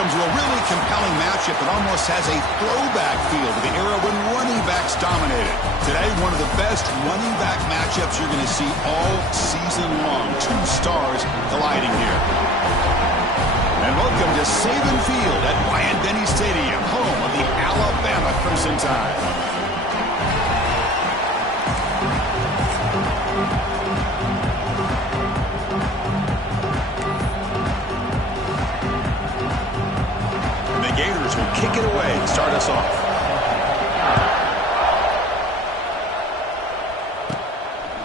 welcome to a really compelling matchup that almost has a throwback feel to the era when running backs dominated. Today, one of the best running back matchups you're going to see all season long. Two stars colliding here. And welcome to Saban Field at Bryant-Denny Stadium, home of the Alabama Crimson Tide. Gators will kick it away to start us off.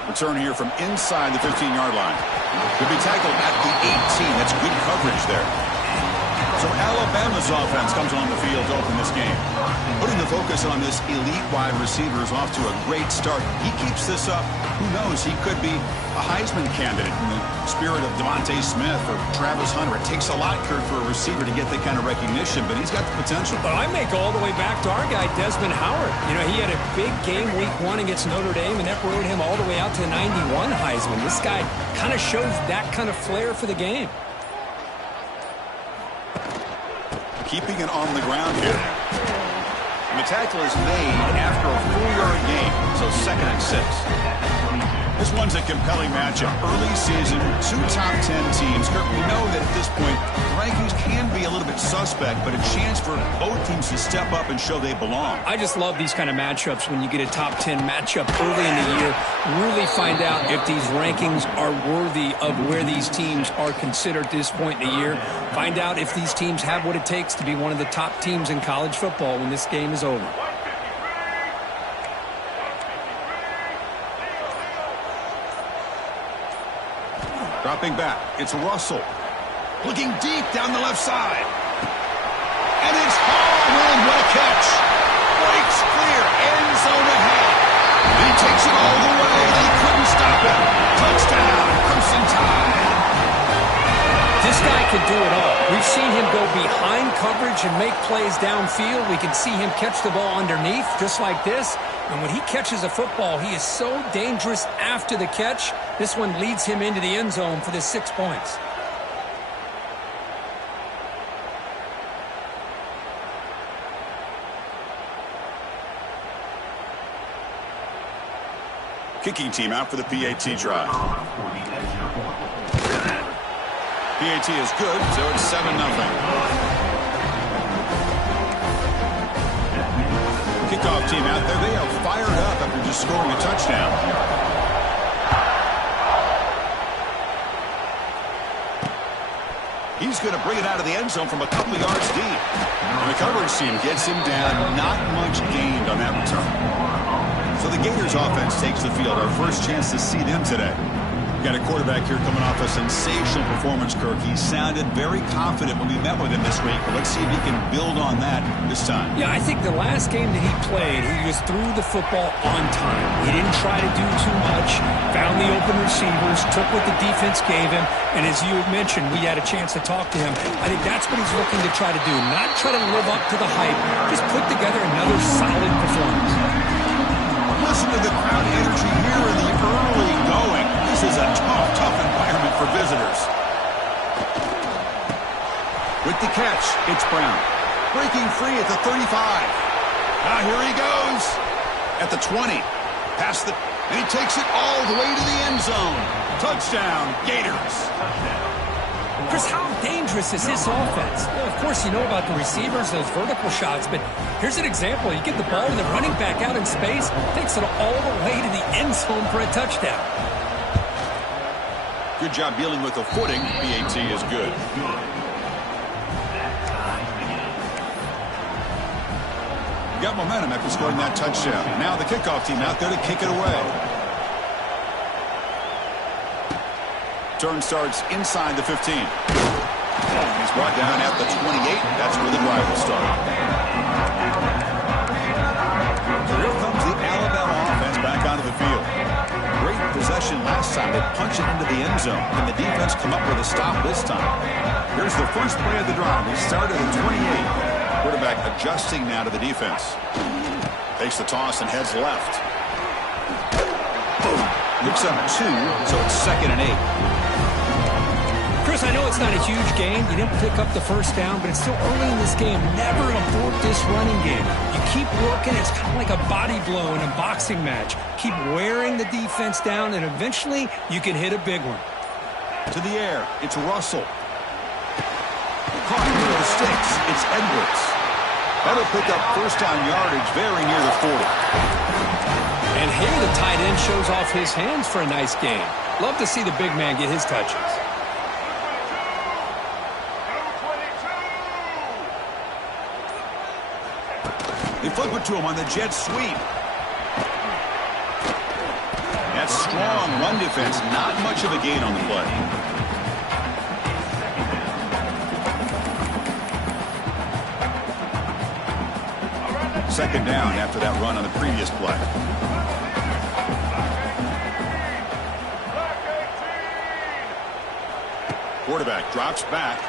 Return here from inside the 15-yard line. Could be tackled at the 18. That's good coverage there. So Alabama's offense comes on the field to open this game. Putting the focus on this elite wide receiver is off to a great start. He keeps this up. Who knows? He could be a Heisman candidate in the spirit of Devontae Smith or Travis Hunter. It takes a lot, Kurt, for a receiver to get that kind of recognition, but he's got the potential. But I make all the way back to our guy, Desmond Howard. You know, he had a big game week 1 against Notre Dame, and that rode him all the way out to the 91 Heisman. This guy kind of shows that kind of flair for the game. Keeping it on the ground here. And the tackle is made after a 4-yard gain, so 2nd and 6. This one's a compelling matchup. Early season, 2 top 10 teams. Kurt, we know that at this point, the rankings can be a little bit suspect, but a chance for both teams to step up and show they belong. I just love these kind of matchups when you get a top 10 matchup early in the year. Really find out if these rankings are worthy of where these teams are considered at this point in the year. Find out if these teams have what it takes to be one of the top teams in college football when this game is over. Dropping back, it's Russell. Looking deep down the left side. And it's hauled in. What a catch. Breaks clear. End zone ahead. And he takes it all the way. They couldn't stop it. Touchdown, Crimson Tide. This guy can do it all. We've seen him go behind coverage and make plays downfield. We can see him catch the ball underneath just like this. And when he catches a football, he is so dangerous after the catch. This one leads him into the end zone for the 6 points. Kicking team out for the PAT try. PAT is good, so it's 7-0. Kickoff team out there. They are fired up after just scoring a touchdown. He's going to bring it out of the end zone from a couple of yards deep. And the coverage team gets him down. Not much gained on that return. So the Gators offense takes the field. Our first chance to see them today. Got a quarterback here coming off a sensational performance, Kirk. He sounded very confident when we met with him this week. But let's see if he can build on that this time. Yeah, I think the last game that he played, he was threw the football on time. He didn't try to do too much, found the open receivers, took what the defense gave him, and as you had mentioned, we had a chance to talk to him. I think that's what he's looking to try to do, not try to live up to the hype, just put together another solid performance. Listen to the crowd energy here in the early going. This is a tough environment for visitors. With the catch, it's Brown. Breaking free at the 35. Now here he goes. At the 20. Past the... And he takes it all the way to the end zone. Touchdown, Gators. Chris, how dangerous is this offense? Well, of course, you know about the receivers, those vertical shots, but here's an example. You get the ball to the running back out in space, takes it all the way to the end zone for a touchdown. Good job dealing with the footing. PAT is good. Got momentum after scoring that touchdown. Now the kickoff team out there to kick it away. Turn starts inside the 15. He's brought down at the 28. That's where the drive will start. So here comes the Alabama offense back onto the field. Great possession last time. They punch it into the end zone. And the defense come up with a stop this time. Here's the first play of the drive. He started at 28. Quarterback adjusting now to the defense. Takes the toss and heads left. Boom. Looks up 2, so it's 2nd and 8. Chris, I know it's not a huge game. You didn't pick up the first down, but it's still early in this game. Never abort this running game. You keep working. It's kind of like a body blow in a boxing match. Keep wearing the defense down, and eventually you can hit a big one. To the air, it's Russell. Caught near the sticks, it's Edwards. That'll pick up first down yardage very near the 40. And here the tight end shows off his hands for a nice game. Love to see the big man get his touches. They flip it to him on the jet sweep. That strong run defense, not much of a gain on the play. Second down after that run on the previous play. Quarterback drops back.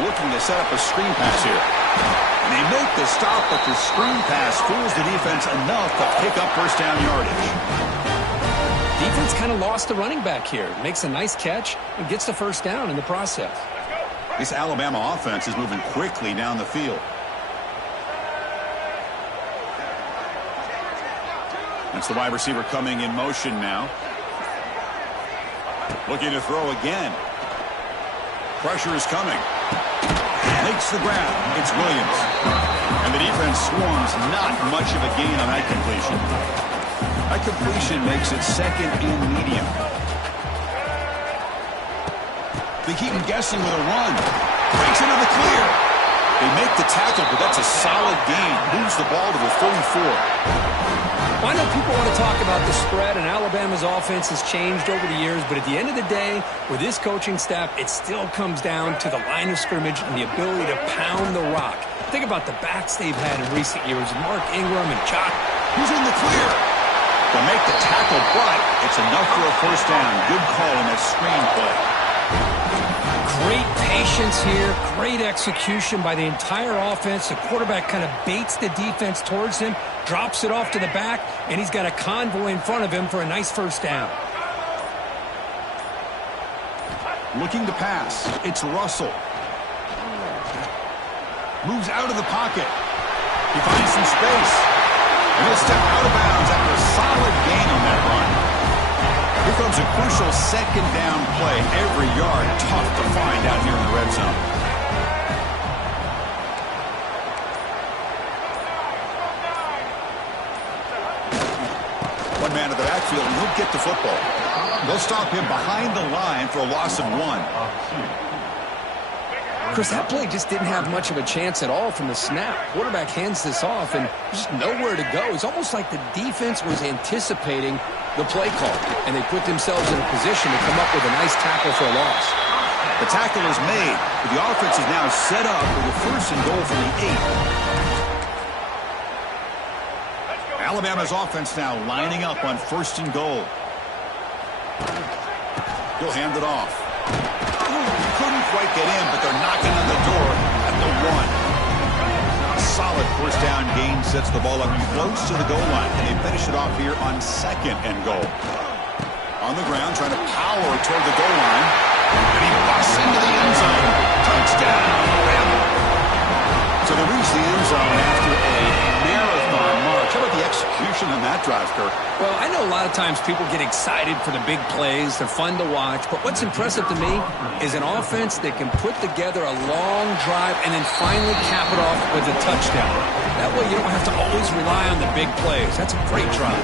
Looking to set up a screen pass here. And they make the stop, but the screen pass fools the defense enough to pick up first down yardage. Defense kind of lost the running back here. Makes a nice catch and gets the first down in the process. This Alabama offense is moving quickly down the field. That's the wide receiver coming in motion now. Looking to throw again. Pressure is coming. Makes the grab. It's Williams. And the defense swarms. Not much of a gain on that completion. That completion makes it second and medium. They keep him guessing with a run. Breaks into the clear. They make the tackle, but that's a solid gain. Moves the ball to the 34. Well, I know people want to talk about the spread, and Alabama's offense has changed over the years, but at the end of the day, with this coaching staff, it still comes down to the line of scrimmage and the ability to pound the rock. Think about the backs they've had in recent years, Mark Ingram and Jock. Who's in the clear? They'll make the tackle, but it's enough for a first down. Good call on that screen play. Great patience here, great execution by the entire offense. The quarterback kind of baits the defense towards him, drops it off to the back, and he's got a convoy in front of him for a nice first down. Looking to pass. It's Russell. Moves out of the pocket. He finds some space. And he'll step out of bounds after a solid gain on that run. Here comes a crucial second down play. Every yard tough to find out here in the red zone. One man to the backfield, and he'll get the football. They'll stop him behind the line for a loss of 1. Chris, that play just didn't have much of a chance at all from the snap. Quarterback hands this off, and just nowhere to go. It's almost like the defense was anticipating the play call, and they put themselves in a position to come up with a nice tackle for a loss. The tackle is made, but the offense is now set up with a first and goal from the 8. Alabama's offense now lining up on first and goal. He'll hand it off. Couldn't quite get in, but they're knocking on the door at the 1. A solid first down gain sets the ball up close to the goal line, and they finish it off here on second and goal. On the ground, trying to power toward the goal line, and he busts into the end zone. Touchdown! So they reach the end zone after a marathon march. How about the execution on that drive, Kirk? Well, I know a lot of times people get excited for the big plays. They're fun to watch. But what's impressive to me is an offense that can put together a long drive and then finally cap it off with a touchdown. That way you don't have to always rely on the big plays. That's a great drive.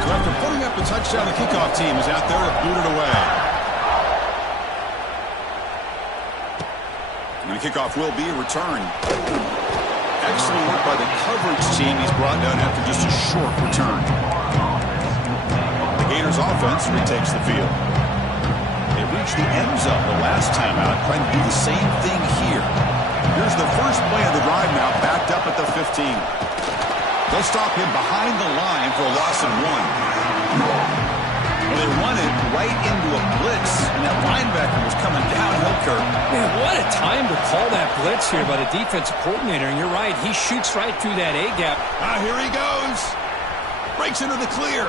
So after putting up the touchdown, the kickoff team is out there to boot it away. And the kickoff will be a return. Excellent work by the coverage team. He's brought down after just a short return. The Gators offense retakes the field. They reached the end zone the last time out, trying to do the same thing here. Here's the first play of the drive now, backed up at the 15. They'll stop him behind the line for a loss of 1. Well, they run it right into a blitz, and that linebacker was coming downhill, Kirk. Man, what a time to call that blitz here by the defensive coordinator. And you're right, he shoots right through that A-gap. Here he goes. Breaks into the clear.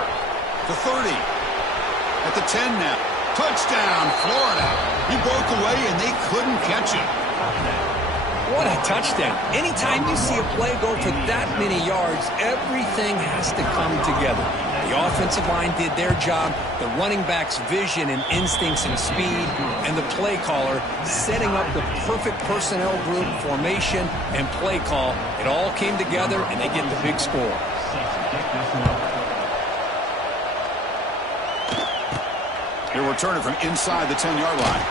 The 30. At the 10 now. Touchdown, Florida. He broke away, and they couldn't catch him. What a touchdown. Anytime you see a play go for that many yards, everything has to come together. The offensive line did their job, the running back's vision and instincts and speed, and the play caller setting up the perfect personnel group, formation, and play call. It all came together, and they get the big score. He'll return it from inside the 10-yard line.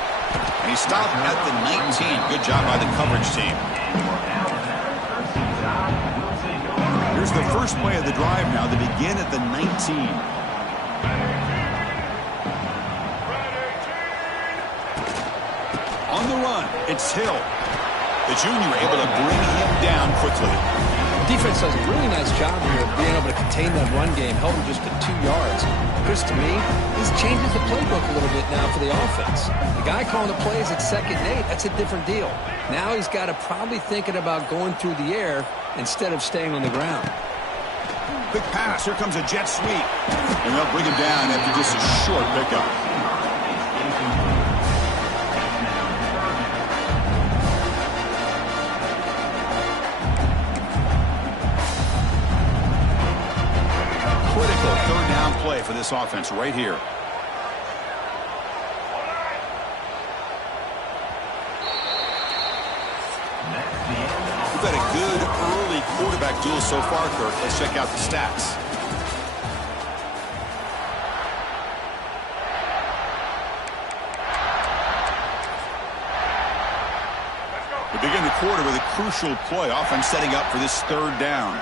And he stopped at the 19. Good job by the coverage team. Here's the first play of the drive now. They begin at the 19. On the run, it's Hill. The junior able to bring him down quickly. Defense does a really nice job here of being able to contain that run game, held him just to 2 yards. Chris, to me, this changes the playbook a little bit now for the offense. The guy calling the plays at 2nd and 8, that's a different deal. Now he's got to probably thinking about going through the air instead of staying on the ground. Quick pass. Here comes a jet sweep. And they'll bring him down after just a short pickup. Critical third down play for this offense right here. We've had a good early quarterback duel so far, Kirk. Let's check out the stats. We begin the quarter with a crucial play. Offense setting up for this third down.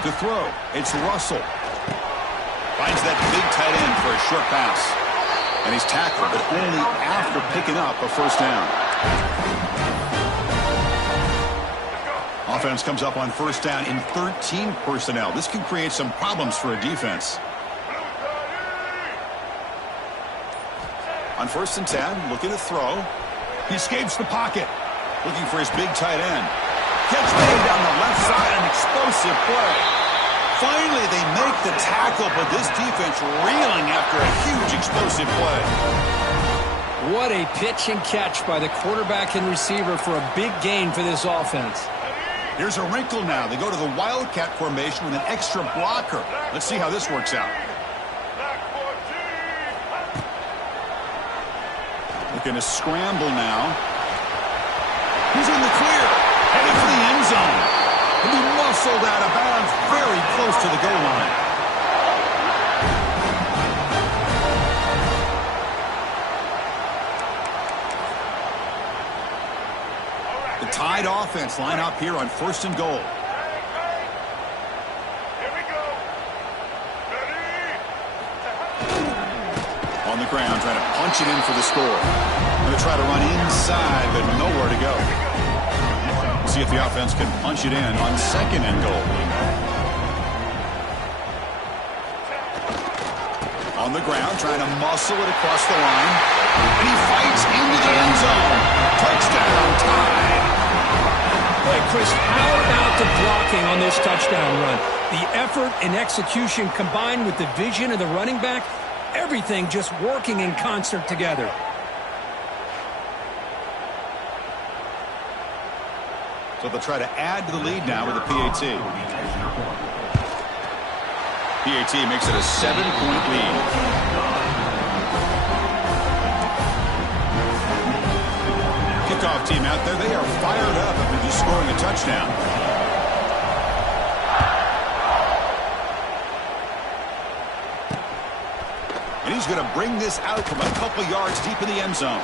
To throw, it's Russell. Finds that big tight end for a short pass. And he's tackled, but only after picking up a first down. Offense comes up on first down in 13 personnel. This can create some problems for a defense. On 1st and 10, looking to throw. He escapes the pocket. Looking for his big tight end. Gets made down the left side, an explosive play. Finally, they make the tackle, but this defense reeling after a huge explosive play. What a pitch and catch by the quarterback and receiver for a big gain for this offense. Here's a wrinkle now. They go to the Wildcat formation with an extra blocker. Let's see how this works out. Looking to scramble now. He's in the clear. Headed for the end zone. He'll be muscled out of bounds very close to the goal line. The Tide offense line up here on 1st and goal. Here we go. Ready? On the ground, trying to punch it in for the score. Going to try to run inside, but nowhere to go. See if the offense can punch it in on 2nd and goal. On the ground, trying to muscle it across the line. And he fights into the end zone. Touchdown, Tide. Boy, Chris, how about the blocking on this touchdown run? The effort and execution combined with the vision of the running back, everything just working in concert together. So they'll try to add to the lead now with a PAT. PAT makes it a 7-point lead. Kickoff team out there, they are fired up after just scoring a touchdown. And he's going to bring this out from a couple yards deep in the end zone.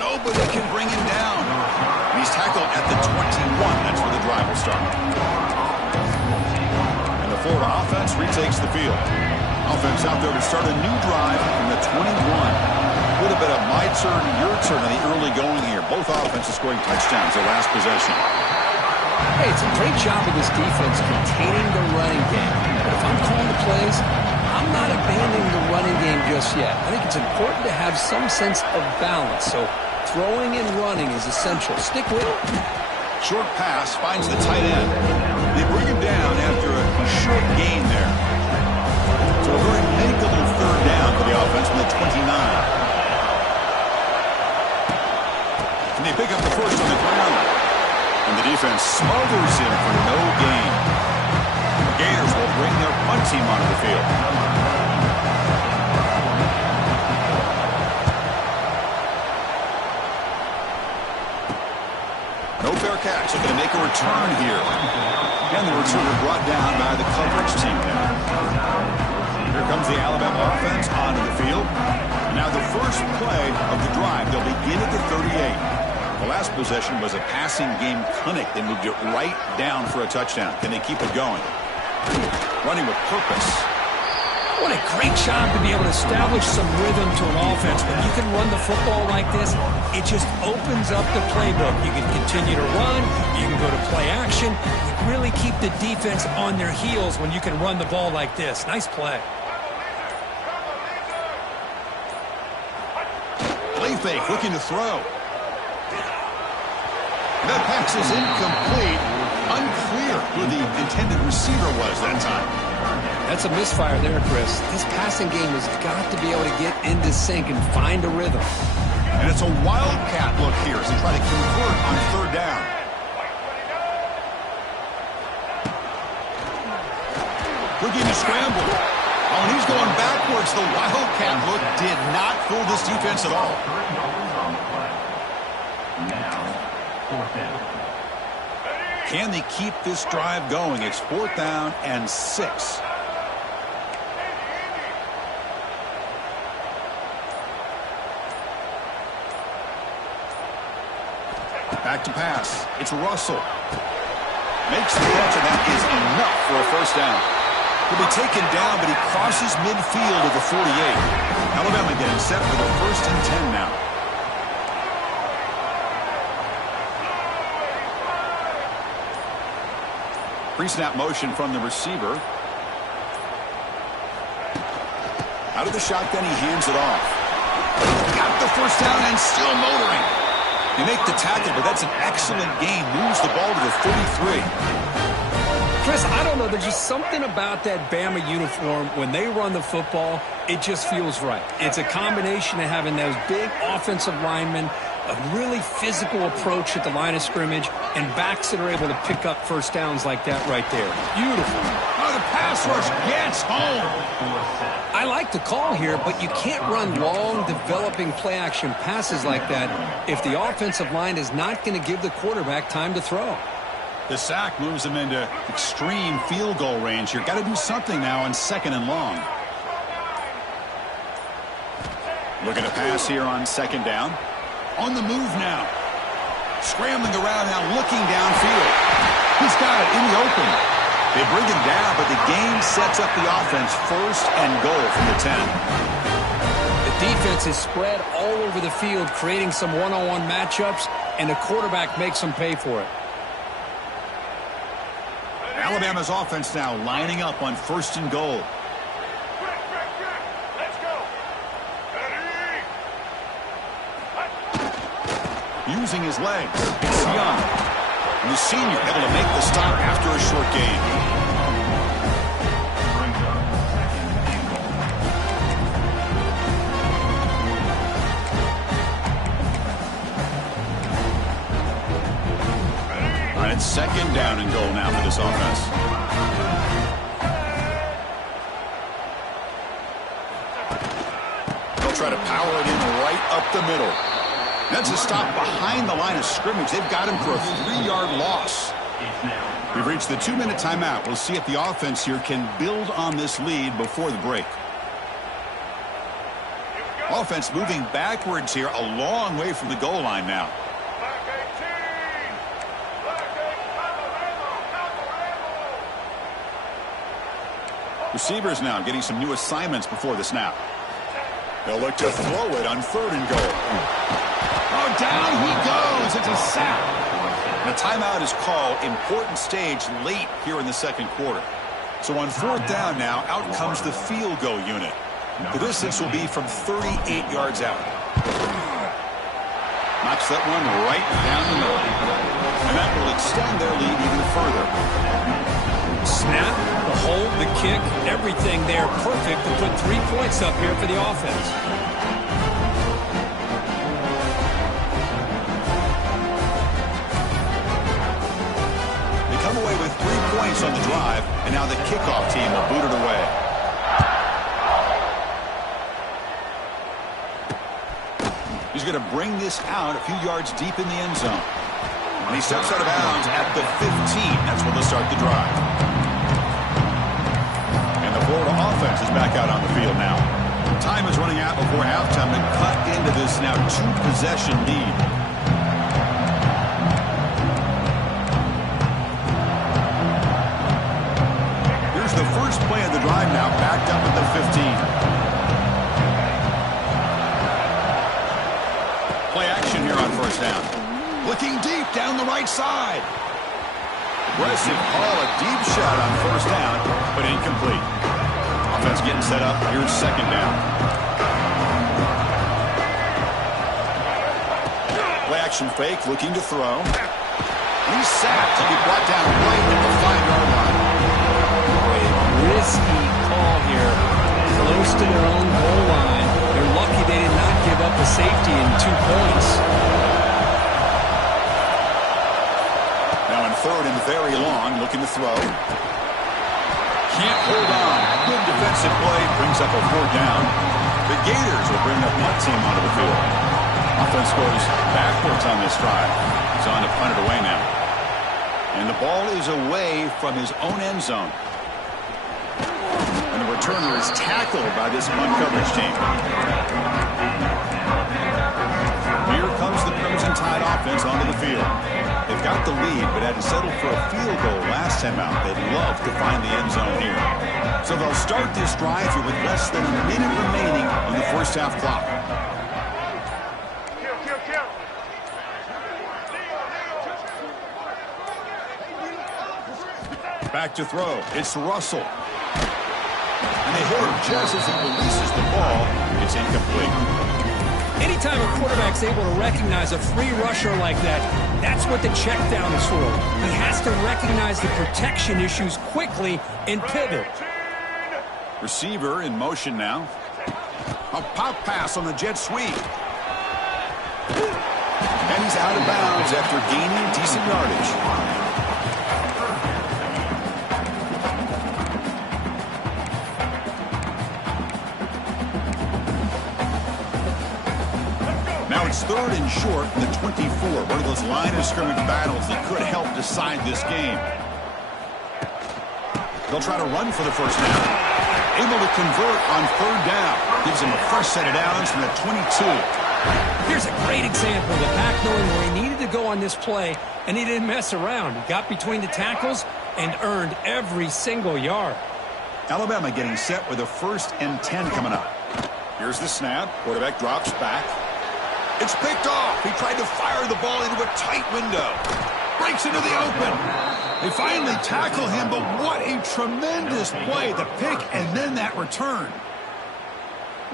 Nobody can bring him down. And he's tackled at the 21. That's where the drive will start. And the Florida offense retakes the field. Offense out there to start a new drive from the 21. A little bit of my turn, your turn in the early going here. Both offenses scoring touchdowns their last possession. Hey, it's a great job of this defense containing the running game. But if I'm calling the plays, I'm not abandoning the running game just yet. I think it's important to have some sense of balance. So throwing and running is essential. Stick with it. Short pass finds the tight end. They bring him down after a short gain there. So a very makeable third down for the offense from the 29. And they pick up the first on the ground. And the defense smothers him for no gain. The Gators will bring their punt team onto the field. No fair catch. They're going to make a return here. And the returner brought down by the coverage team there. Here comes the Alabama offense onto the field. And now the first play of the drive. They'll begin at the 38. The last possession was a passing game clinic. They moved it right down for a touchdown. Can they keep it going? Running with purpose. What a great job to be able to establish some rhythm to an offense. When you can run the football like this, it just opens up the playbook. You can continue to run. You can go to play action. You really keep the defense on their heels when you can run the ball like this. Nice play. Play fake, looking to throw. That pass is incomplete. Unclear who the intended receiver was that time. That's a misfire there, Chris. This passing game has got to be able to get into sync and find a rhythm. And it's a wildcat look here as they try to convert on third down. Looking to scramble. Oh, and he's going backwards. The wildcat look did not fool this defense at all. Can they keep this drive going? It's 4th down and 6. Back to pass. It's Russell. Makes the catch, and that is enough for a first down. He'll be taken down, but he crosses midfield at the 48. Alabama getting set for the 1st and 10 now. Pre-snap motion from the receiver. Out of the shotgun, he hands it off. Got the first down and still motoring. They make the tackle, but that's an excellent game. Moves the ball to the 33. Chris, I don't know. There's just something about that Bama uniform. When they run the football, it just feels right. It's a combination of having those big offensive linemen, a really physical approach at the line of scrimmage, and backs that are able to pick up first downs like that right there. Beautiful. Oh, the pass rush gets home. I like the call here, but you can't run long, developing play-action passes like that if the offensive line is not going to give the quarterback time to throw. The sack moves him into extreme field goal range here. Got to do something now on 2nd and long. Looking to pass here on 2nd down. On the move now. Scrambling around now, looking downfield. He's got it in the open. They bring him down, but the game sets up the offense 1st and goal from the 10. The defense is spread all over the field, creating some one-on-one matchups, and the quarterback makes them pay for it. Alabama's offense now lining up on 1st and goal. Using his legs. It's Young. And the senior able to make the stop after a short gain. All right, it's 2nd down and goal now for this offense. They'll try to power it in right up the middle. That's a stop behind the line of scrimmage. They've got him for a 3-yard loss. We've reached the 2-minute timeout. We'll see if the offense here can build on this lead before the break. Offense moving backwards here, a long way from the goal line now. Receivers now getting some new assignments before the snap. They'll look to throw it on 3rd and goal. Oh, down he goes. It's a sack. The timeout is called. Important stage late here in the 2nd quarter. So on 4th down now, out comes the field goal unit. The distance will be from 38 yards out. Knocks that one right down the middle. And that will extend their lead even further. Snap, the hold, the kick, everything there perfect to put 3 points up here for the offense. They come away with 3 points on the drive, and now the kickoff team will boot it away. He's going to bring this out a few yards deep in the end zone. And he steps out of bounds at the 15. That's where they'll start the drive. And the Florida offense is back out on the field now. Time is running out before halftime to cut into this now 2-possession lead. Here's the first play of the drive now, backed up at the 15. Play action here on first down. Looking deep down the right side. Aggressive call, a deep shot on first down, but incomplete. Offense getting set up. Here's second down. Play action fake, looking to throw. He's sacked. He'll be brought down right at the 5-yard line. A risky call here. Close to their own goal line. They're lucky they did not give up a safety in 2 points. Now in third and very long, looking to throw. Can't hold on. Good defensive play, brings up a 4th down. The Gators will bring the punt team onto the field. Offense goes backwards on this drive. He's on to punt it away now. And the ball is away from his own end zone. And the returner is tackled by this punt coverage team. Here comes the Crimson Tide offense onto the field. They've got the lead, but had to settle for a field goal last time out. They'd love to find the end zone here. So they'll start this drive here with less than a minute remaining on the first half clock. Back to throw. It's Russell. And they hit him just as he releases the ball. It's incomplete. Anytime a quarterback's able to recognize a free rusher like that, that's what the check down is for. He has to recognize the protection issues quickly and pivot. Receiver in motion now. A pop pass on the jet sweep. And he's out of bounds after gaining decent yardage. It's third and short from the 24. One of those line of scrimmage battles that could help decide this game. They'll try to run for the first down. Able to convert on 3rd down. Gives him a fresh set of downs from the 22. Here's a great example of the back knowing where he needed to go on this play, and he didn't mess around. He got between the tackles and earned every single yard. Alabama getting set with a 1st and 10 coming up. Here's the snap. Quarterback drops back. It's picked off. He tried to fire the ball into a tight window. Breaks into the open. They finally tackle him, but what a tremendous play. The pick and then that return.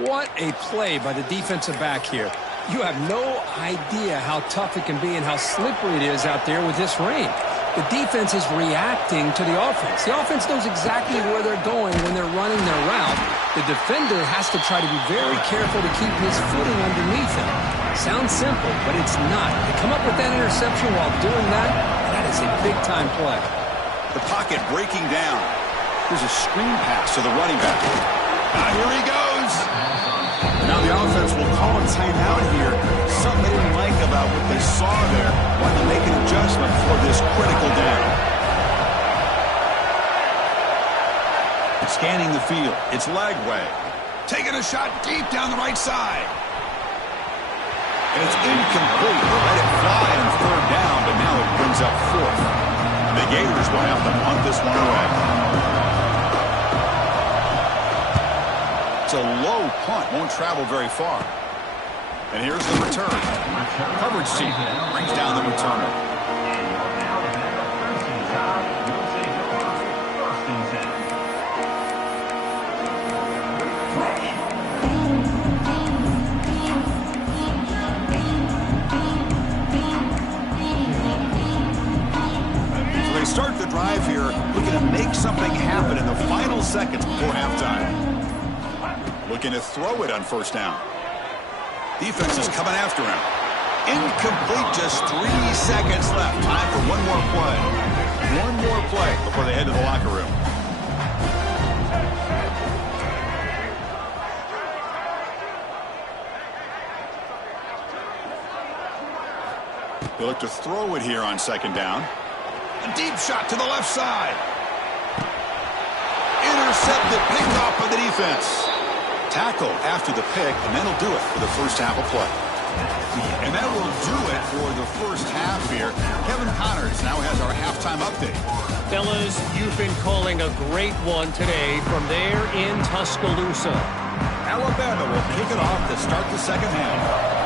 What a play by the defensive back here. You have no idea how tough it can be and how slippery it is out there with this rain. The defense is reacting to the offense. The offense knows exactly where they're going when they're running their route. The defender has to try to be very careful to keep his footing underneath him. Sounds simple, but it's not. They come up with that interception while doing that. That is a big-time play. The pocket breaking down. There's a screen pass to the running back. Here he goes. Now the offense will call a timeout here. Something they didn't like about what they saw there. Wanted to make an adjustment for this critical down. Scanning the field. It's Lagway. Taking a shot deep down the right side. And it's incomplete. They let it fly on 3rd down, but now it brings up 4th. And the Gators will have to punt this one away. It's a low punt. Won't travel very far. And here's the return. Coverage team brings down the returner. here, looking to make something happen in the final seconds before halftime. Looking to throw it on first down. Defense is coming after him. Incomplete, just 3 seconds left. Time for one more play. One more play before they head to the locker room. They look to throw it here on second down. A deep shot to the left side. Intercepted, picked off by the defense. Tackle after the pick, and that'll do it for the first half of play. And that will do it for the first half here. Kevin Connors now has our halftime update. Fellas, you've been calling a great one today from there in Tuscaloosa. Alabama will kick it off to start the second half.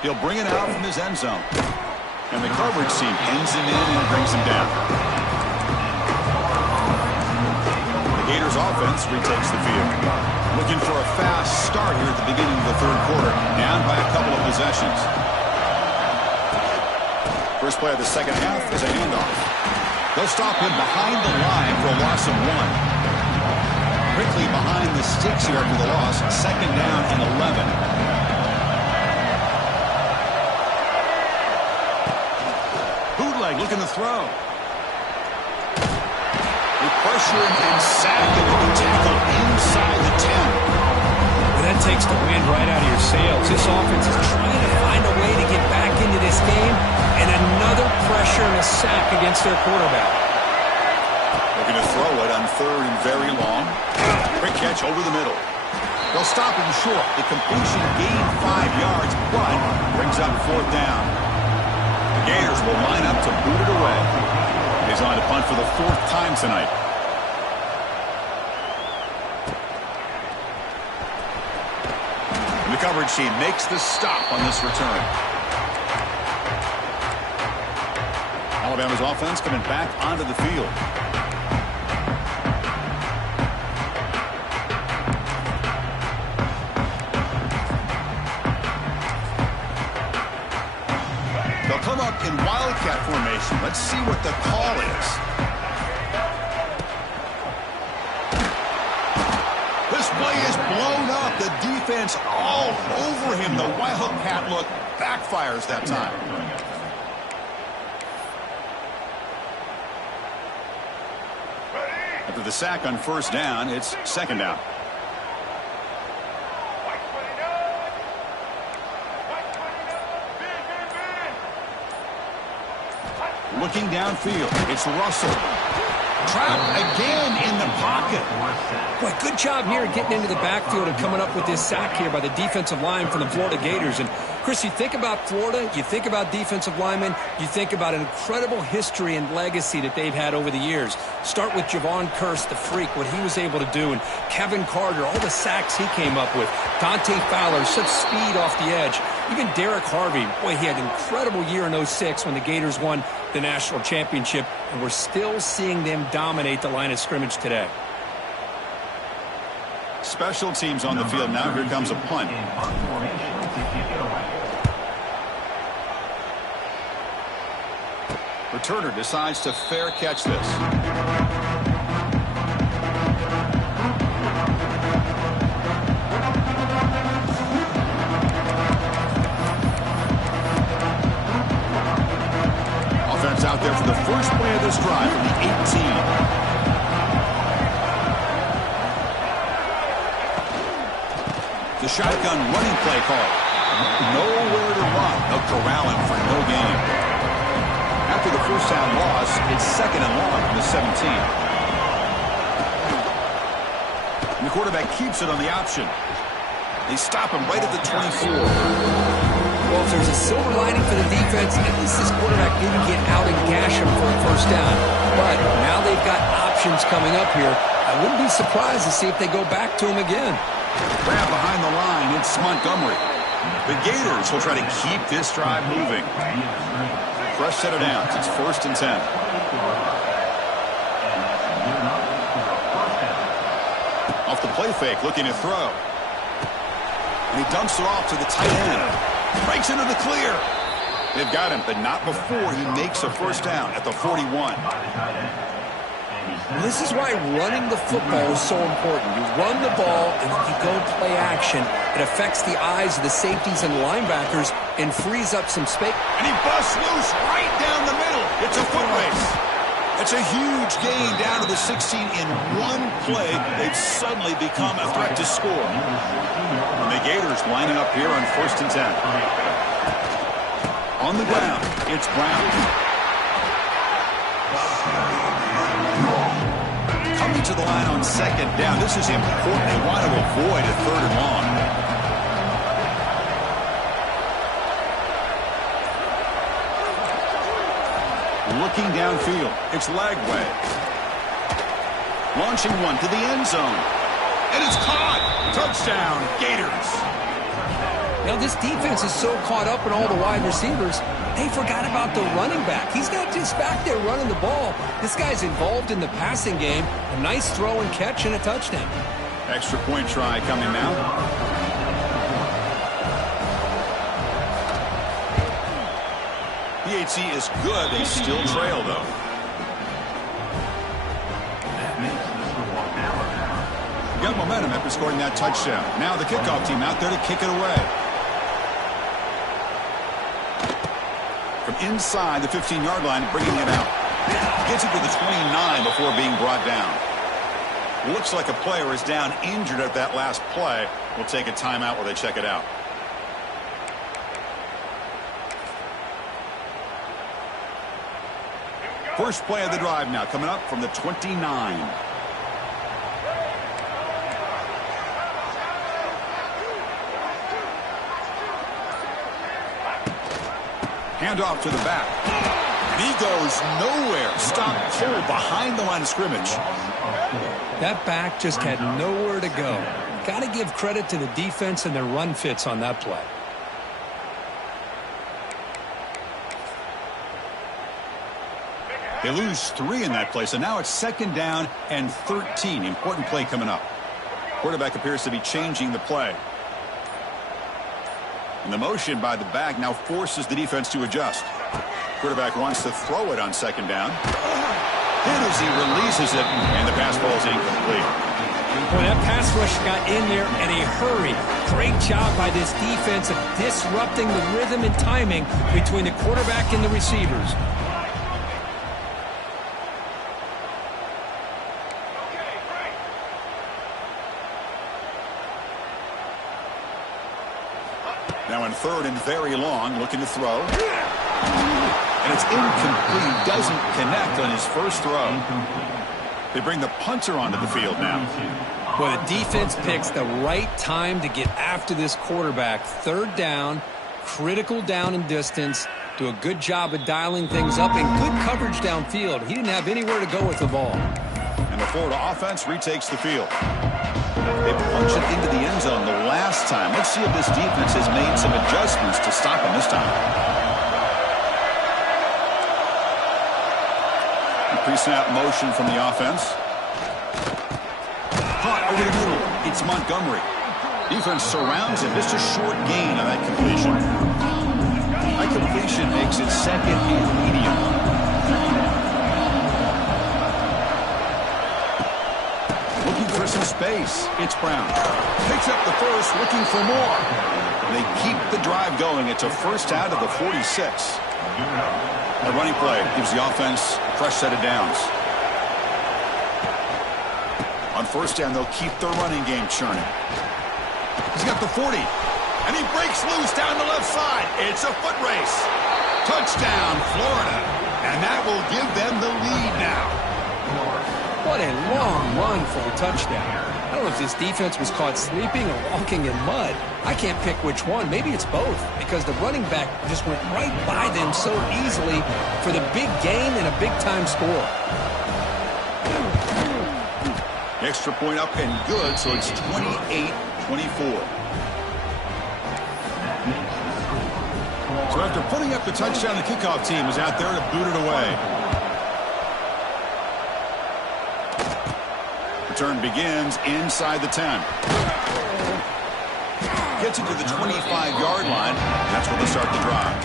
He'll bring it out from his end zone. And the coverage team pins him in and brings him down. The Gators offense retakes the field. Looking for a fast start here at the beginning of the third quarter. Down by a couple of possessions. First play of the second half is a handoff. They'll stop him behind the line for a loss of 1. Quickly behind the sticks here after the loss. Second down and 11. Looking to throw. They pressure him and sack him and he tackled inside the 10. Well, that takes the wind right out of your sails. This offense is trying to find a way to get back into this game, and another pressure and a sack against their quarterback. Looking to throw it on third and very long. Quick catch over the middle. They'll stop him short. The completion gained 5 yards, but brings up fourth down. The Gators will line up to boot it away. He's on to punt for the 4th time tonight. And the coverage team makes the stop on this return. Alabama's offense coming back onto the field. Come up in wildcat formation. Let's see what the call is. This play is blown up. The defense all over him. The wildcat look backfires that time. After the sack on first down, it's second down. Looking downfield, it's Russell. Trapped again in the pocket. Boy, good job here getting into the backfield and coming up with this sack here by the defensive line from the Florida Gators. And, Chris, you think about Florida, you think about defensive linemen, you think about an incredible history and legacy that they've had over the years. Start with Javon Kearse, the freak, what he was able to do, and Kevin Carter, all the sacks he came up with. Dante Fowler, such speed off the edge. Even Derek Harvey, boy, he had an incredible year in 06 when the Gators won the national championship, and we're still seeing them dominate the line of scrimmage today. Special teams on the field now. Here comes a punt. Returner decides to fair catch this. Offense out there for the first play of this drive from the 18. The shotgun running play call. Nowhere to run. They'll corral him for no gain. After the first down loss, it's second and long from the 17. And the quarterback keeps it on the option. They stop him right at the 24. Well, if there's a silver lining for the defense, at least this quarterback didn't get out and gash him for a first down. But now they've got options coming up here. I wouldn't be surprised to see if they go back to him again. Grab behind the line, it's Montgomery. The Gators will try to keep this drive moving. Fresh set of downs, it's 1st and 10. Off the play fake, looking to throw. And he dumps it off to the tight end. Breaks into the clear. They've got him, but not before he makes a first down at the 41. This is why running the football is so important. You run the ball, and if you go play action, it affects the eyes of the safeties and linebackers and frees up some space. And he busts loose right down the middle. It's a foot race. It's a huge gain down to the 16 in one play. They've suddenly become a threat to score. And the Gators lining up here on 1st and 10. On the ground, it's Brown. Coming to the line on 2nd down. This is important. They want to avoid a 3rd and long. Looking downfield. It's Lagway. Launching one to the end zone. And it's caught. Touchdown, Gators. Now, this defense is so caught up in all the wide receivers, they forgot about the running back. He's not just back there running the ball. This guy's involved in the passing game. A nice throw and catch and a touchdown. Extra point try coming now. PHC is good. They still trail, though. Got momentum after scoring that touchdown. Now the kickoff team out there to kick it away. From inside the 15-yard line, bringing it out. Gets it to the 29 before being brought down. Looks like a player is down injured at that last play. We'll take a timeout while they check it out. First play of the drive now coming up from the 29. Handoff to the back. And he goes nowhere. Stopped cold behind the line of scrimmage. That back just had nowhere to go. Got to give credit to the defense and their run fits on that play. They lose 3 in that play, so now it's 2nd down and 13. Important play coming up. Quarterback appears to be changing the play. And the motion by the back now forces the defense to adjust. Quarterback wants to throw it on 2nd down. And as he releases it, and the pass ball is incomplete. Boy, that pass rush got in there in a hurry. Great job by this defense of disrupting the rhythm and timing between the quarterback and the receivers. Now in 3rd and very long, looking to throw. And it's incomplete. Doesn't connect on his first throw. They bring the punter onto the field now. Well, the defense picks the right time to get after this quarterback. 3rd down, critical down and distance. Do a good job of dialing things up and good coverage downfield. He didn't have anywhere to go with the ball. And the Florida offense retakes the field. They punch it into the end zone the last time. Let's see if this defense has made some adjustments to stop him this time. Pre-snap motion from the offense. Caught over the middle. It's Montgomery. Defense surrounds him. Just a short gain on that completion. That completion makes it 2nd and medium. For some space. It's Brown. Picks up the first, looking for more. They keep the drive going. It's a first out of the 46. The running play gives the offense a fresh set of downs. On 1st down, they'll keep their running game churning. He's got the 40. And he breaks loose down the left side. It's a foot race. Touchdown, Florida. And that will give them the lead now. What a long run for a touchdown. I don't know if this defense was caught sleeping or walking in mud. I can't pick which one. Maybe it's both, because the running back just went right by them so easily for the big gain and a big-time score. Extra point up and good, so it's 28-24. So after putting up the touchdown, the kickoff team is out there to boot it away. Return begins inside the 10. Gets it to the 25-yard line. That's where they start the drive.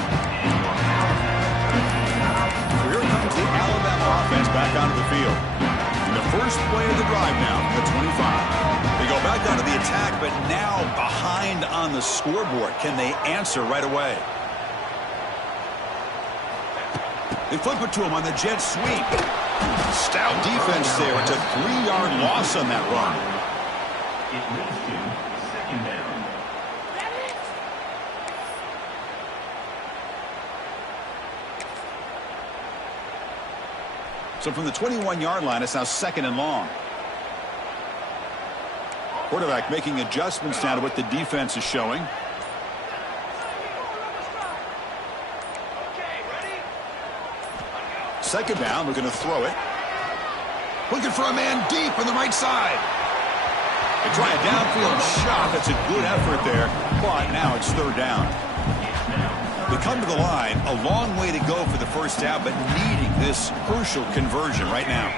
So here comes the Alabama offense back onto the field. And the first play of the drive now, the 25. They go back onto the attack, but now behind on the scoreboard. Can they answer right away? They flip it to him on the jet sweep. Stout defense there. It's a 3-yard loss on that run. It moves to second down. So from the 21-yard line, it's now 2nd and long. Quarterback making adjustments now to what the defense is showing. Second down, we're going to throw it. Looking for a man deep on the right side. They try a downfield shot. That's a good effort there, but now it's 3rd down. They come to the line, a long way to go for the first down, but needing this crucial conversion right now.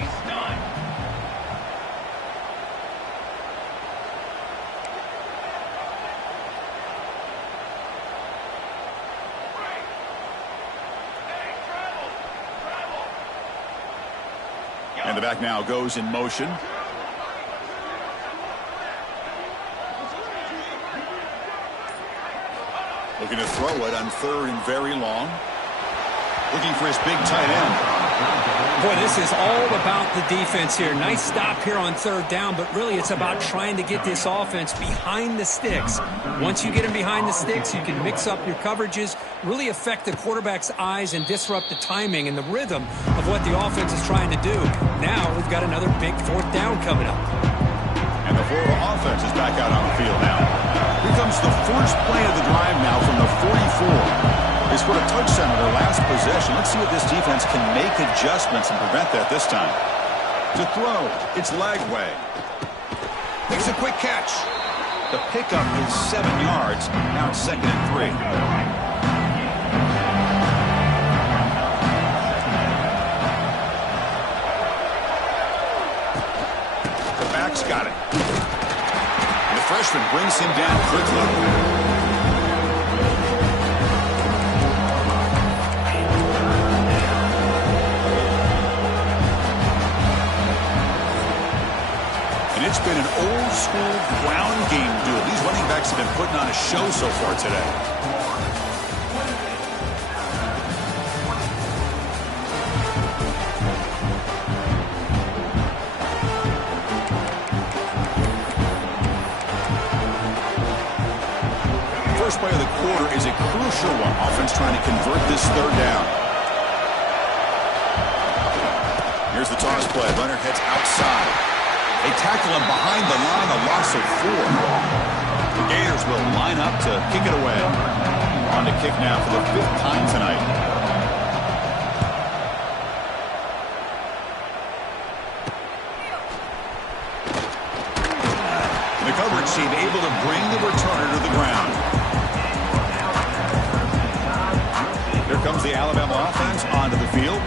And the back now goes in motion. Looking to throw it on 3rd and very long. Looking for his big tight end. Boy, this is all about the defense here. Nice stop here on 3rd down, but really it's about trying to get this offense behind the sticks. Once you get them behind the sticks, you can mix up your coverages, really affect the quarterback's eyes and disrupt the timing and the rhythm of what the offense is trying to do. Now we've got another big 4th down coming up. And the Florida offense is back out on the field now. Here comes the first play of the drive now from the 44. They scored a touchdown on their last possession. Let's see if this defense can make adjustments and prevent that this time. To throw, it's Lagway. Makes a quick catch. The pickup is 7 yards. Now it's 2nd and 3. The back's got it. And the freshman brings him down quickly. It's been an old-school ground game duel. These running backs have been putting on a show so far today. First play of the quarter is a crucial one. Offense trying to convert this 3rd down. Here's the toss play. Runner heads outside. They tackle him behind the line, a loss of 4. The Gators will line up to kick it away. On to kick now for the 5th time tonight. The coverage team able to bring the returner to the ground. Here comes the Alabama offense onto the field.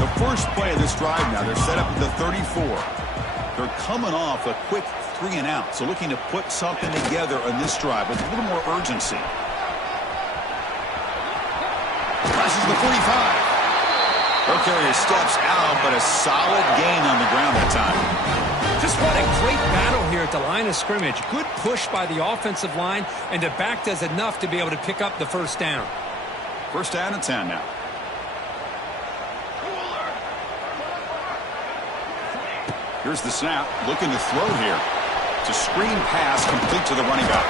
The first play of this drive now, they're set up at the 34. They're coming off a quick 3 and out, so looking to put something together on this drive with a little more urgency. Crosses the 45. Their carrier steps out, but a solid gain on the ground that time. Just what a great battle here at the line of scrimmage. Good push by the offensive line, and the back does enough to be able to pick up the first down. First down and 10 now. Here's the snap, looking to throw here. It's a screen pass complete to the running back.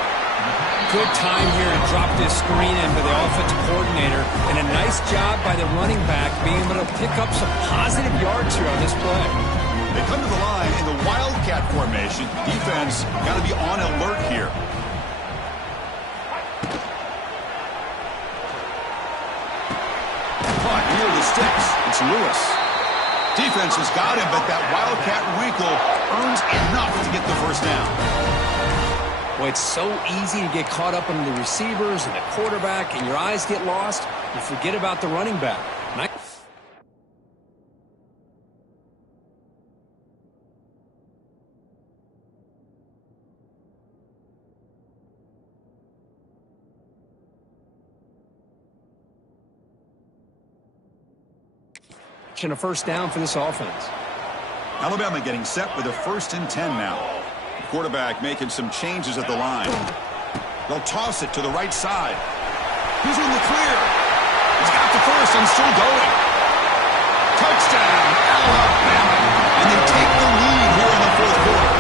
Good time here to drop this screen in for the offensive coordinator, and a nice job by the running back being able to pick up some positive yards here on this play. They come to the line in the Wildcat formation. Defense got to be on alert here. Caught near the sticks. It's Lewis. Defense has got him, but that Wildcat wrinkle earns enough to get the first down. Well, it's so easy to get caught up in the receivers and the quarterback, and your eyes get lost. You forget about the running back. and a first down for this offense. Alabama getting set with a 1st and 10 now. The quarterback making some changes at the line. They'll toss it to the right side. He's in the clear. He's got the first and still going. Touchdown, Alabama. And they take the lead here in the 4th quarter.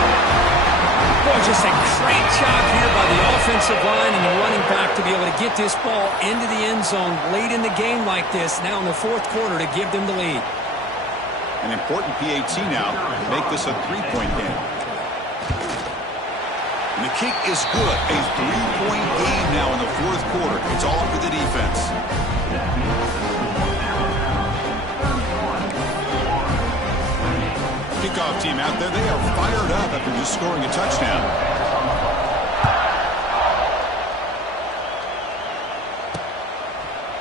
Boy, just a great job here by the offensive line and the running back to be able to get this ball into the end zone late in the game like this, now in the 4th quarter, to give them the lead. An important PAT now to make this a 3-point game. And the kick is good. A 3-point game now in the 4th quarter. It's all up to the defense. Kickoff team out there. They are fired up after just scoring a touchdown.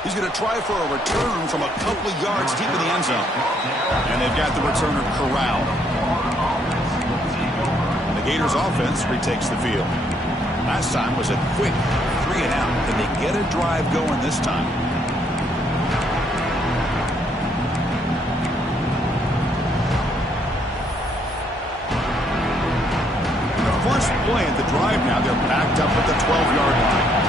He's going to try for a return from a couple of yards deep in the end zone. And they've got the returner corralled. The Gators offense retakes the field. Last time was a quick 3-and-out. Can they get a drive going this time? The first play at the drive now, they're backed up at the 12-yard line.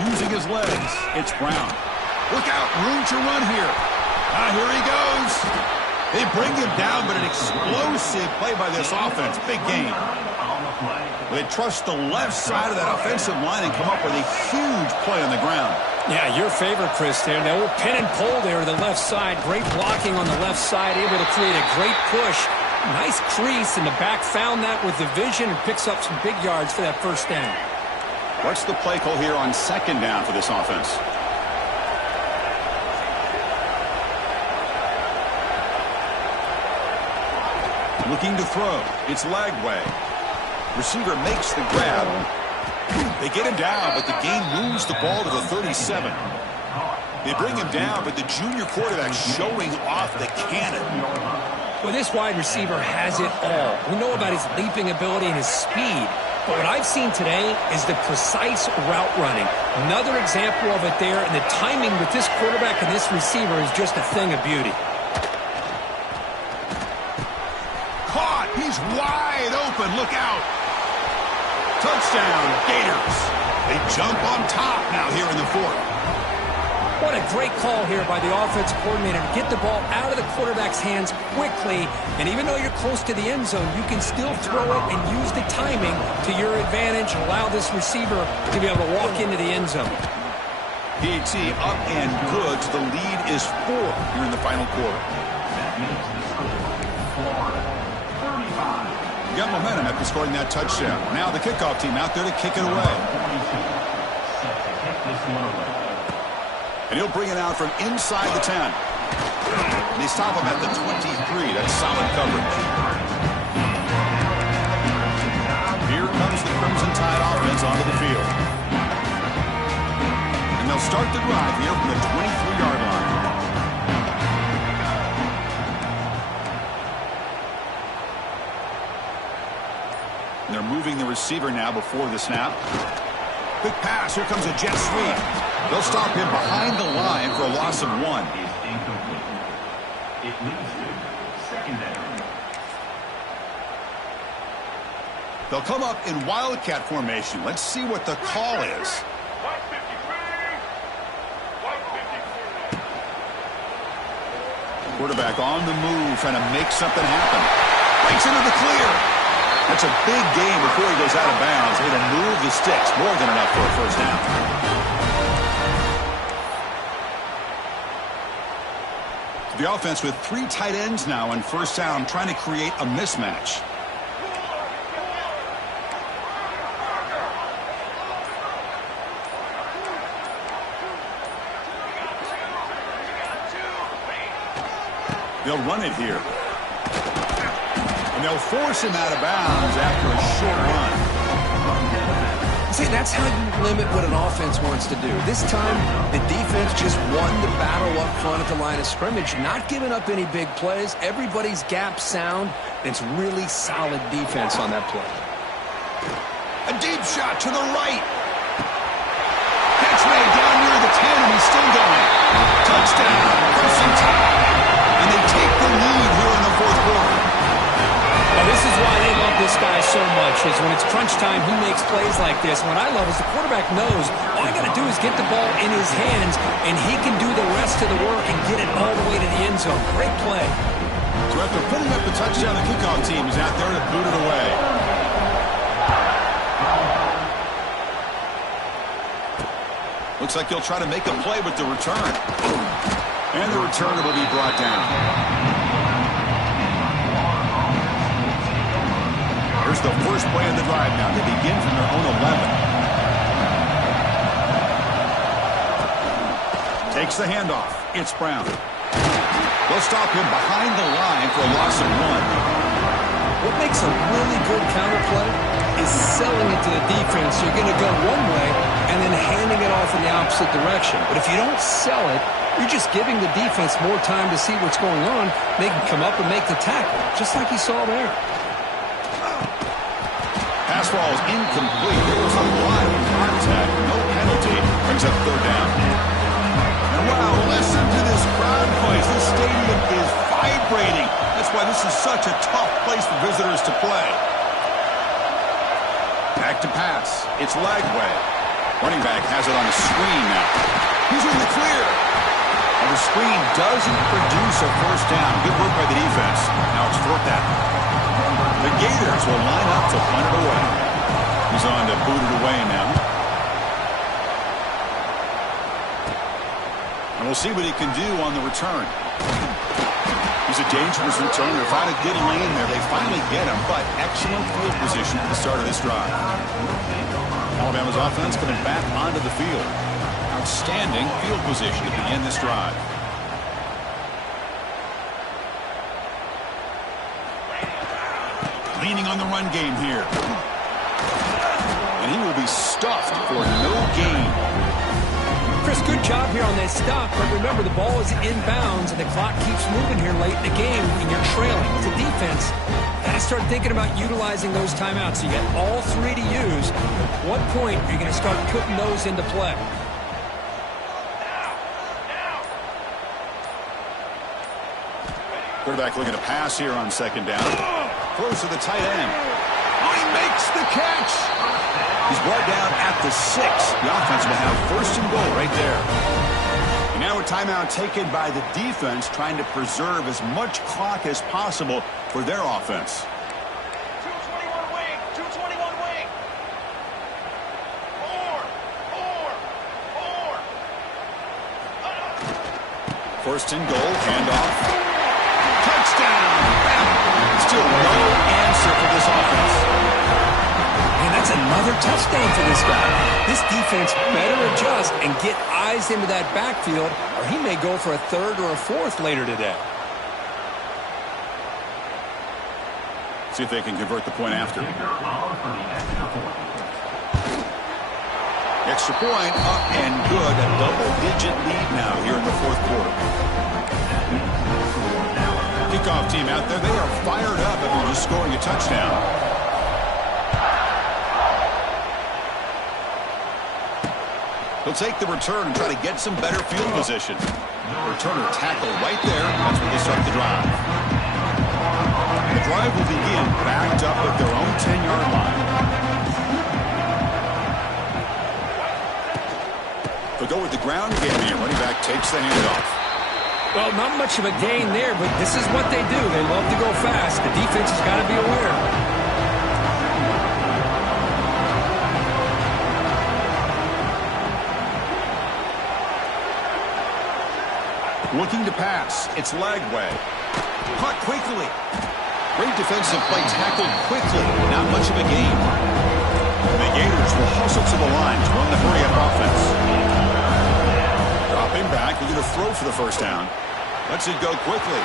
Using his legs, it's Brown. Look out, room to run here. Here he goes. They bring him down, but an explosive play by this offense. Big game. They trust the left side of that offensive line and come up with a huge play on the ground. Yeah, your favorite, Chris, there. That little pin and pull there to the left side. Great blocking on the left side, able to create a great push. Nice crease, and the back found that with the vision and picks up some big yards for that first down. What's the play call here on 2nd down for this offense? Looking to throw. It's Lagway. Receiver makes the grab. They get him down, but the game moves the ball to the 37. They bring him down, but the junior quarterback showing off the cannon. Well, this wide receiver has it all. We know about his leaping ability and his speed. But what I've seen today is the precise route running. Another example of it there, and the timing with this quarterback and this receiver is just a thing of beauty. Caught! He's wide open. Look out! Touchdown, Gators. They jump on top now here in the 4th. What a great call here by the offensive coordinator to get the ball out of the quarterback's hands quickly. And even though you're close to the end zone, you can still throw it and use the timing to your advantage and allow this receiver to be able to walk into the end zone. PAT up and good. So the lead is 4 here in the final quarter. You got momentum after scoring that touchdown. Now the kickoff team out there to kick it away. And he'll bring it out from inside the 10. And they stop him at the 23. That's solid coverage. Here comes the Crimson Tide offense onto the field. And they'll start the drive here from the 23-yard line. And they're moving the receiver now before the snap. Quick pass. Here comes a jet sweep. They'll stop him behind the line for a loss of 1. It leads to 2nd down. They'll come up in Wildcat formation. Let's see what the call is. Quarterback on the move, trying to make something happen. Breaks into the clear. That's a big game before he goes out of bounds. It'll move the sticks. More than enough for a first down. The offense with 3 tight ends now on first down, trying to create a mismatch. They'll run it here. And they'll force him out of bounds after a short run. See, that's how you limit what an offense wants to do. This time, the defense just won the battle up front at the line of scrimmage, not giving up any big plays. Everybody's gap sound. It's really solid defense on that play. A deep shot to the right. Catch made drawn near the 10, and he's still going. Touchdown, Crimson Tide. And they take the lead here in the fourth quarter. Well, this is why they love this guy so much, is when it's crunch time, he makes plays like this. What I love is the quarterback knows all I got to do is get the ball in his hands, and he can do the rest of the work and get it all the way to the end zone. Great play. So after putting up the touchdown, the kickoff team is out there to boot it away. Looks like he'll try to make a play with the return. And the returner will be brought down. Here's the first play of the drive now. They begin from their own 11. Takes the handoff. It's Brown. They'll stop him behind the line for a loss of 1. What makes a really good counter play is selling it to the defense. You're going to go one way and then handing it off in the opposite direction. But if you don't sell it, you're just giving the defense more time to see what's going on. They can come up and make the tackle, just like you saw there. Pass ball is incomplete. There was a lot of contact. No penalty. Brings up third down. And wow, listen to this crowd noise. This stadium is vibrating. That's why this is such a tough place for visitors to play. Back to pass. It's Lagway. Running back has it on a screen now. He's in the clear. And the screen doesn't produce a first down. Good work by the defense. Now it's fourth down. The Gators will line up to punt it away. He's on to boot it away now. And we'll see what he can do on the return. He's a dangerous returner. Found a good lane there. They finally get him, but excellent field position at the start of this drive. Alabama's offense coming back onto the field. Outstanding field position to begin this drive. Leaning on the run game here. And he will be stuffed for no gain. Chris, good job here on that stop, but remember, the ball is inbounds, and the clock keeps moving here late in the game, and you're trailing. With the defense, got to start thinking about utilizing those timeouts. You got all 3 to use. At what point are you going to start putting those into play? Quarterback looking to pass here on second down. Throws to the tight end. Oh, he makes the catch. He's brought down at the 6. The offense will have first and goal right there. And now a timeout taken by the defense, trying to preserve as much clock as possible for their offense. 221 wing, 221 wing. 4. First and goal, handoff. Touchdown! Still no answer for this offense. And that's another touchdown for this guy. This defense better adjust and get eyes into that backfield, or he may go for a 3rd or a 4th later today. See if they can convert the point after. Extra point up and good. A double-digit lead now here in the fourth quarter. Kickoff team out there, they are fired up after just scoring a touchdown. He'll take the return and try to get some better field position. Returner tackle right there. That's where they start the drive. The drive will begin backed up at their own 10-yard line. They'll go with the ground game here. Running back takes the handoff. Well, not much of a gain there, but this is what they do. They love to go fast. The defense has got to be aware. Looking to pass. It's Lagway. Caught quickly. Great defensive play, tackled quickly. Not much of a gain. The Gators will hustle to the line to run the hurry-up offense. Dropping back. We're going to throw for the first down. Lets it go quickly.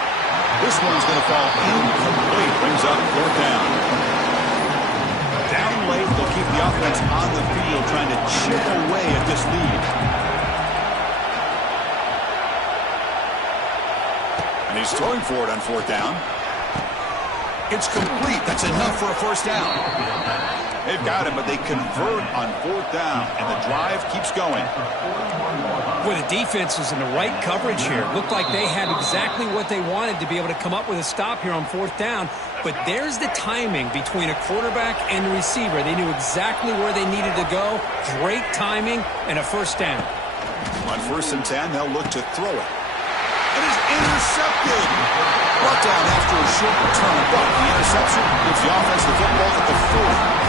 This one's going to fall incomplete. Brings up fourth down. Down late, they'll keep the offense on the field, trying to chip away at this lead. And he's throwing for it on fourth down. It's complete. That's enough for a first down. They've got him, but they convert on 4th down, and the drive keeps going. Boy, the defense is in the right coverage here. Looked like they had exactly what they wanted to be able to come up with a stop here on 4th down. But there's the timing between a quarterback and the receiver. They knew exactly where they needed to go. Great timing and a 1st down. On 1st and 10, they'll look to throw it. It is intercepted. Brought down after a short return, but the interception gives the offense the football at the 40.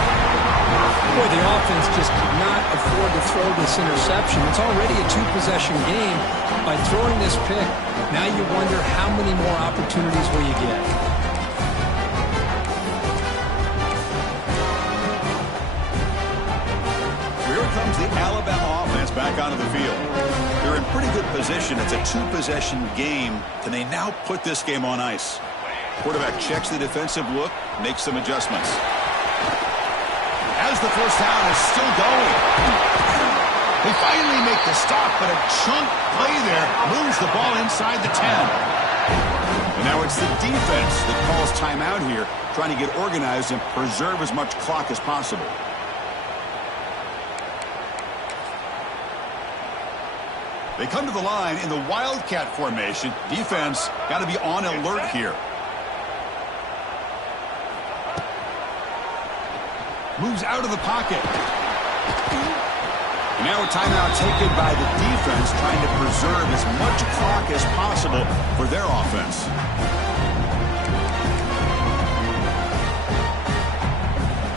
Boy, the offense just could not afford to throw this interception. It's already a 2-possession game. By throwing this pick, now you wonder how many more opportunities will you get. Here comes the Alabama offense back onto the field. They're in pretty good position. It's a 2-possession game. Can they now put this game on ice? Quarterback checks the defensive look, makes some adjustments. As the 1st down is still going. They finally make the stop, but a chunk play there moves the ball inside the 10. And now it's the defense that calls timeout here, trying to get organized and preserve as much clock as possible. They come to the line in the Wildcat formation. Defense got to be on alert here. Moves out of the pocket. And now a timeout taken by the defense, trying to preserve as much clock as possible for their offense.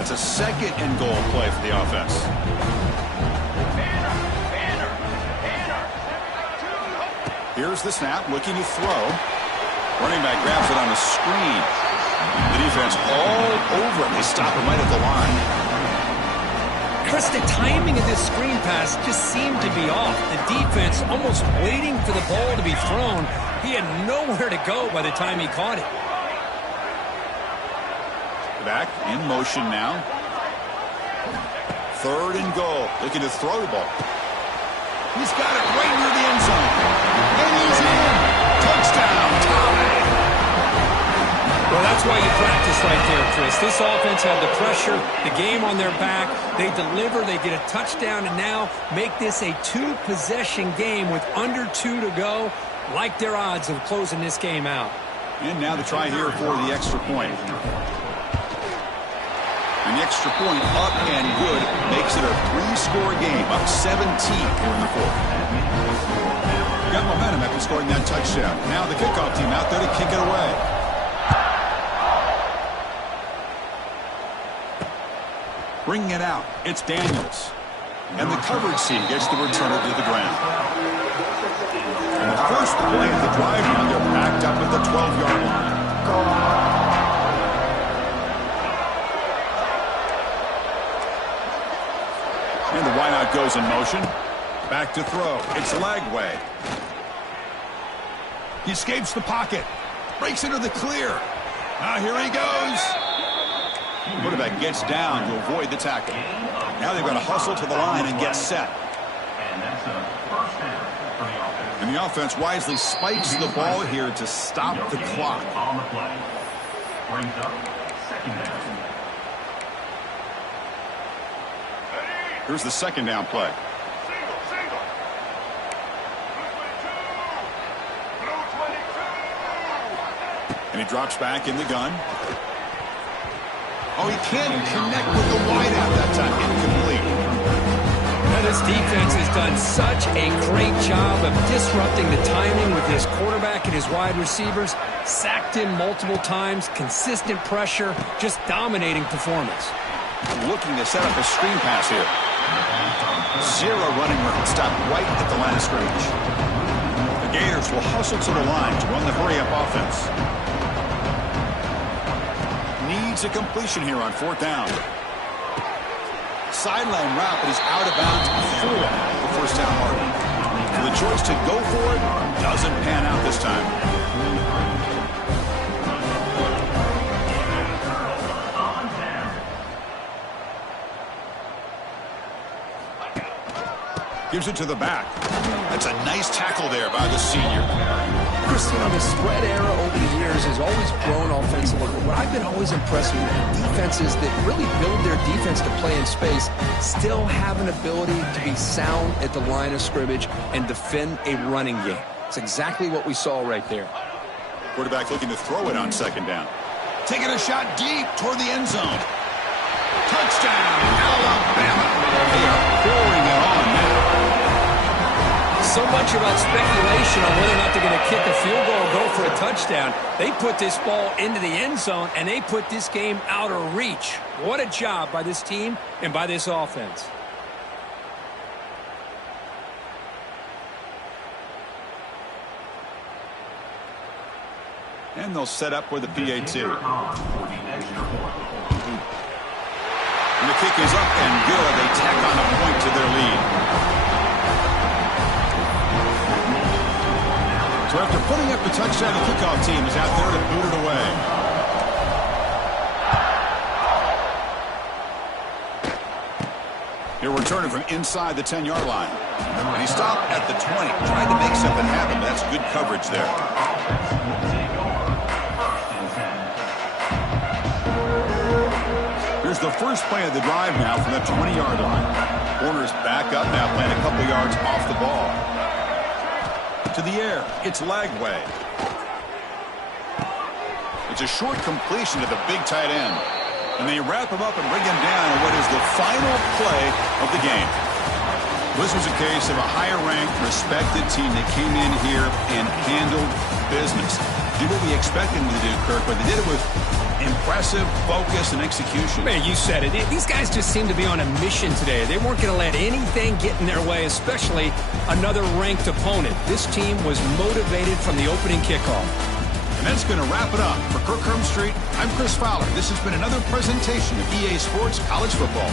That's a 2nd and goal play for the offense. Here's the snap, looking to throw. Running back grabs it on the screen. The defense all over it. They stop him right at the line. Chris, the timing of this screen pass just seemed to be off. The defense almost waiting for the ball to be thrown. He had nowhere to go by the time he caught it. Back in motion now. 3rd and goal. Looking to throw the ball. He's got it right near the end zone. And he's in. Touchdown, tie. Well, that's why you practice right there, Chris. This offense had the pressure, the game on their back. They deliver, they get a touchdown, and now make this a 2-possession game with under 2 to go. Like their odds of closing this game out. And now the try here for the extra point. And the extra point up and good makes it a 3-score game, up 17 here in the 4th. Got momentum after scoring that touchdown. Now the kickoff team out there to kick it away. Bringing it out, it's Daniels. And the coverage team gets the returner to the ground. And the first play of the drive now, they're backed up at the 12-yard line. And the wideout goes in motion. Back to throw. It's Lagway. He escapes the pocket. Breaks into the clear. Now here he goes. Quarterback gets down to avoid the tackle. Now they've got to hustle to the line and get set. And the offense wisely spikes the ball here to stop the clock. On the play. Brings up 2nd down. Here's the 2nd down play. And he drops back in the gun. Oh, he can't connect with the wideout that time. Incomplete. Now this defense has done such a great job of disrupting the timing with his quarterback and his wide receivers. Sacked him multiple times. Consistent pressure. Just dominating performance. Looking to set up a screen pass here. Zero running room. Stop right at the line of scrimmage. The Gators will hustle to the line to run the hurry-up offense. Needs a completion here on 4th down. Sideline route, but he's out of bounds before the 1st down mark. So the choice to go for it doesn't pan out this time. Gives it to the back. That's a nice tackle there by the senior. we've seen on the spread era over the years has always grown offensively. But what I've been always impressed with defenses that really build their defense to play in space still have an ability to be sound at the line of scrimmage and defend a running game. It's exactly what we saw right there. Quarterback looking to throw it on second down. Taking a shot deep toward the end zone. Touchdown, Alabama. They are pouring it on now. So much about speculation on whether or not they're going to kick a field goal or go for a touchdown. They put this ball into the end zone, and they put this game out of reach. What a job by this team and by this offense. And they'll set up with a PAT. And the kick is up and good. They tack on a point to their lead. So after putting up the touchdown, the kickoff team is out there to boot it away. He'll return it from inside the 10-yard line. And he stopped at the 20. Tried to make something happen. That's good coverage there. Here's the first play of the drive now from the 20-yard line. Corners back up now, playing a couple yards off the ball. To the air, it's Lagway. It's a short completion to the big tight end. And they wrap him up and bring him down in what is the final play of the game. This was a case of a higher-ranked, respected team that came in here and handled business. Did what we expected them to do, Kirk, but they did it with impressive focus and execution. Man, you said it. These guys just seem to be on a mission today. They weren't going to let anything get in their way, especially another ranked opponent. This team was motivated from the opening kickoff. And that's going to wrap it up. For Kirk Street, I'm Chris Fowler. This has been another presentation of EA Sports College Football.